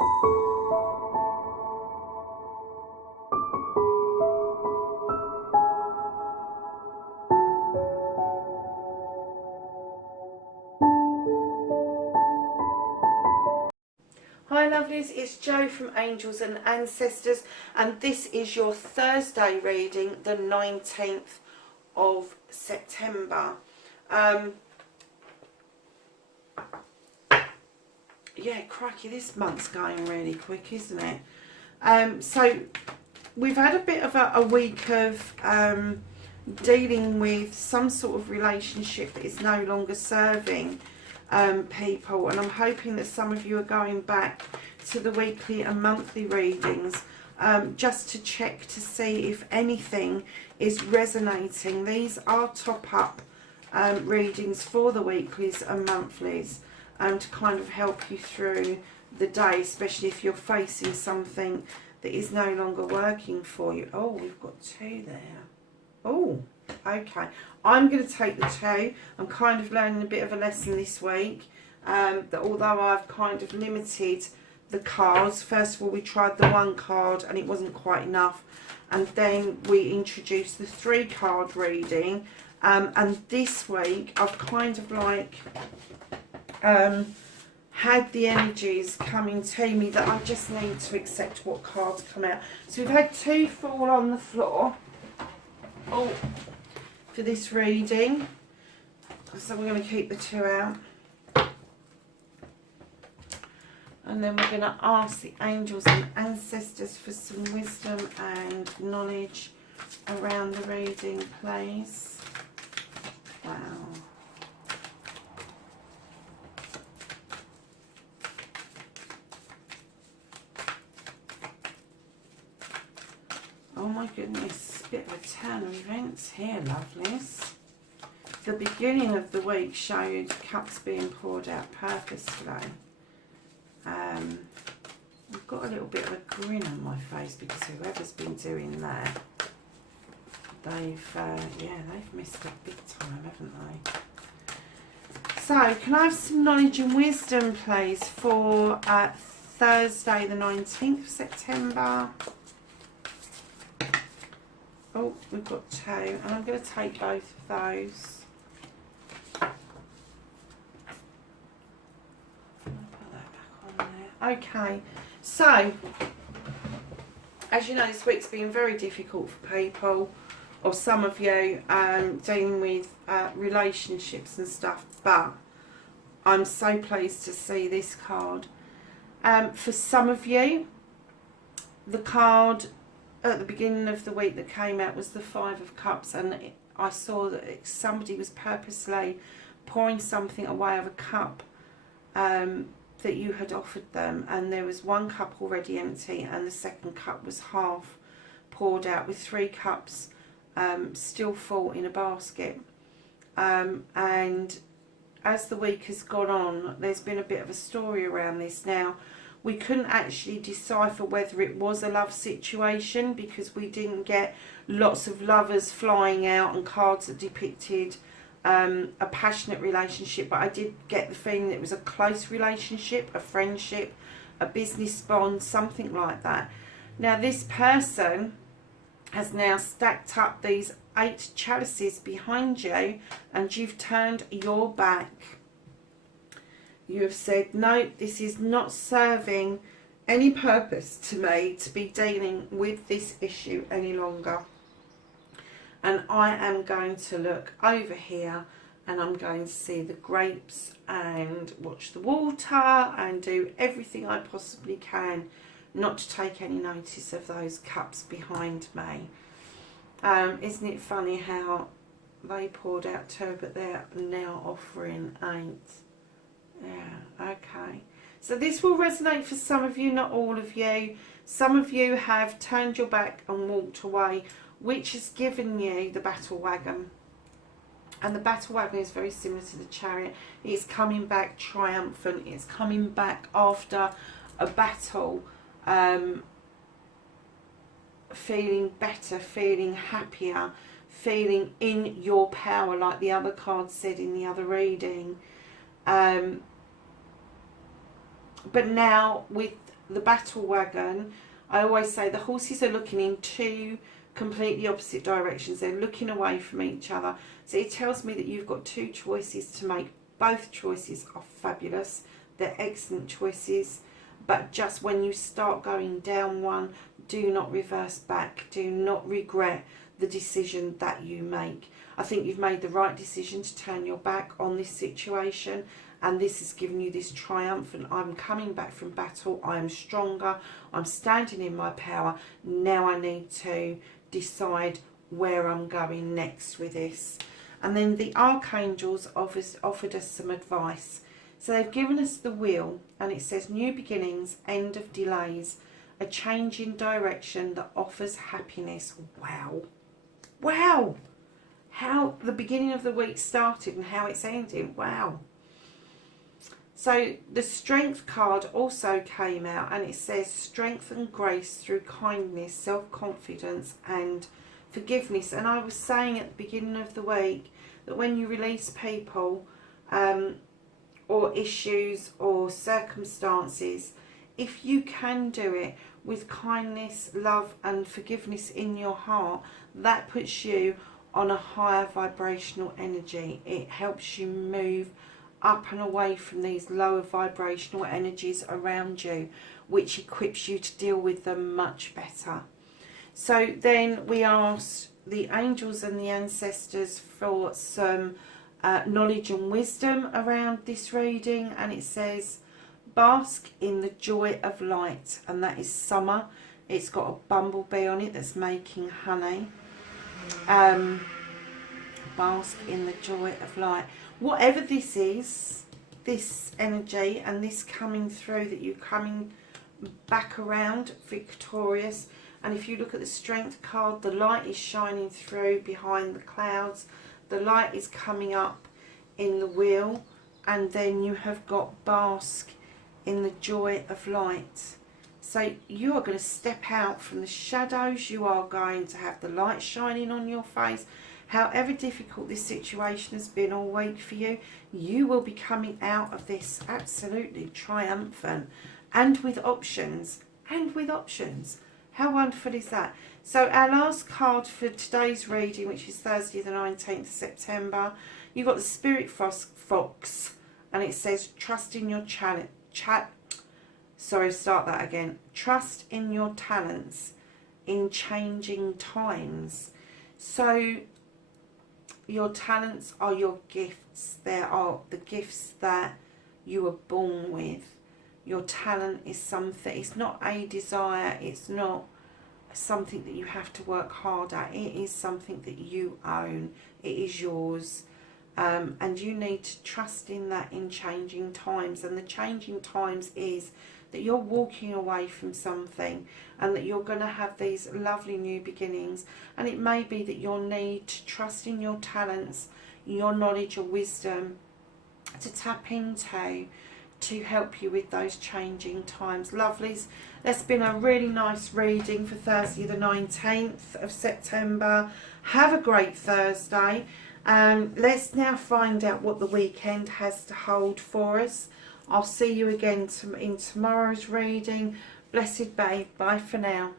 Hi lovelies, it's Jo from Angels and Ancestors, and this is your Thursday reading, the 19th of September. Yeah, crikey, this month's going really quick, isn't it? So we've had a bit of a week of dealing with some sort of relationship that is no longer serving people, and I'm hoping that some of you are going back to the weekly and monthly readings just to check to see if anything is resonating. These are top-up readings for the weeklies and monthlies to kind of help you through the day, especially if you're facing something that is no longer working for you. Oh, we've got two there. Oh, okay. I'm going to take the two. I'm kind of learning a bit of a lesson this week. That although I've kind of limited the cards, first of all we tried the one card and it wasn't quite enough. And then we introduced the 3-card reading. And this week I've kind of like had the energies coming to me that I just need to accept what cards come out. So we've had 2 fall on the floor. Oh, for this reading, so we're going to keep the 2 out, and then we're going to ask the angels and ancestors for some wisdom and knowledge around the reading, please. Wow. Oh my goodness, bit of a turn of events here, lovelies. The beginning of the week showed cups being poured out purposefully. I've got a little bit of a grin on my face because whoever's been doing that, they've missed it big time, haven't they? So, can I have some knowledge and wisdom, please, for Thursday the 19th of September? Oh, we've got 2, and I'm going to take both of those. Put that back on there. Okay, so as you know, this week's been very difficult for people, or some of you, dealing with relationships and stuff, but I'm so pleased to see this card. For some of you, the card at the beginning of the week that came out was the 5 of Cups, and I saw that somebody was purposely pouring something away of a cup that you had offered them, and there was 1 cup already empty and the 2nd cup was half poured out, with 3 cups still full in a basket. And as the week has gone on, there's been a bit of a story around this. Now, we couldn't actually decipher whether it was a love situation because we didn't get lots of lovers flying out and cards that depicted a passionate relationship, but I did get the feeling that it was a close relationship, a friendship, a business bond, something like that. Now, this person has now stacked up these 8 chalices behind you, and you've turned your back. You have said, no, this is not serving any purpose to me to be dealing with this issue any longer. And I am going to look over here and I'm going to see the grapes and watch the water and do everything I possibly can not to take any notice of those cups behind me. Isn't it funny how they poured out 2 but they're now offering 8? Yeah, okay. So this will resonate for some of you, not all of you. Some of you have turned your back and walked away, which has given you the battle wagon. And the battle wagon is very similar to the Chariot. It's coming back triumphant. It's coming back after a battle, feeling better, feeling happier, feeling in your power, like the other card said in the other reading. But now with the battle wagon, I always say the horses are looking in two completely opposite directions. They're looking away from each other. So it tells me that you've got two choices to make. Both choices are fabulous. They're excellent choices. But just when you start going down one, do not reverse back. Do not regret the decision that you make. I think you've made the right decision to turn your back on this situation, and this has given you this triumph, and I'm coming back from battle, I am stronger, I'm standing in my power. Now I need to decide where I'm going next with this. And then the archangels offered us some advice. So they've given us the wheel, and it says new beginnings, end of delays, a change in direction that offers happiness. Wow. Wow. How the beginning of the week started and how it's ending. Wow. So the strength card also came out, and it says strength and grace through kindness, self-confidence and forgiveness. And I was saying at the beginning of the week that when you release people or issues or circumstances, if you can do it with kindness, love and forgiveness in your heart, that puts you on a higher vibrational energy. It helps you move up and away from these lower vibrational energies around you, which equips you to deal with them much better. So then we asked the angels and the ancestors for some knowledge and wisdom around this reading, and it says bask in the joy of light, and that is summer. It's got a bumblebee on it that's making honey. Bask in the joy of light. Whatever this is, this energy and this coming through, that you're coming back around victorious. And if you look at the strength card, the light is shining through behind the clouds. The light is coming up in the wheel, and then you have got bask in the joy of light. So you are going to step out from the shadows. You are going to have the light shining on your face. However difficult this situation has been all week for you, you will be coming out of this absolutely triumphant and with options. And with options. How wonderful is that? So our last card for today's reading, which is Thursday the 19th of September, you've got the Spirit Fox, and it says trust in your trust in your talents in changing times. So your talents are your gifts. They are the gifts that you were born with. Your talent is something, it's not a desire, it's not something that you have to work hard at. It is something that you own. It is yours. And you need to trust in that in changing times. And the changing times is that you're walking away from something, and that you're going to have these lovely new beginnings. And it may be that you'll need to trust in your talents, your knowledge or wisdom to tap into, to help you with those changing times. Lovelies, that's been a really nice reading for Thursday the 19th of September. Have a great Thursday. Let's now find out what the weekend has to hold for us. I'll see you again in tomorrow's reading. Blessed babe. Bye for now.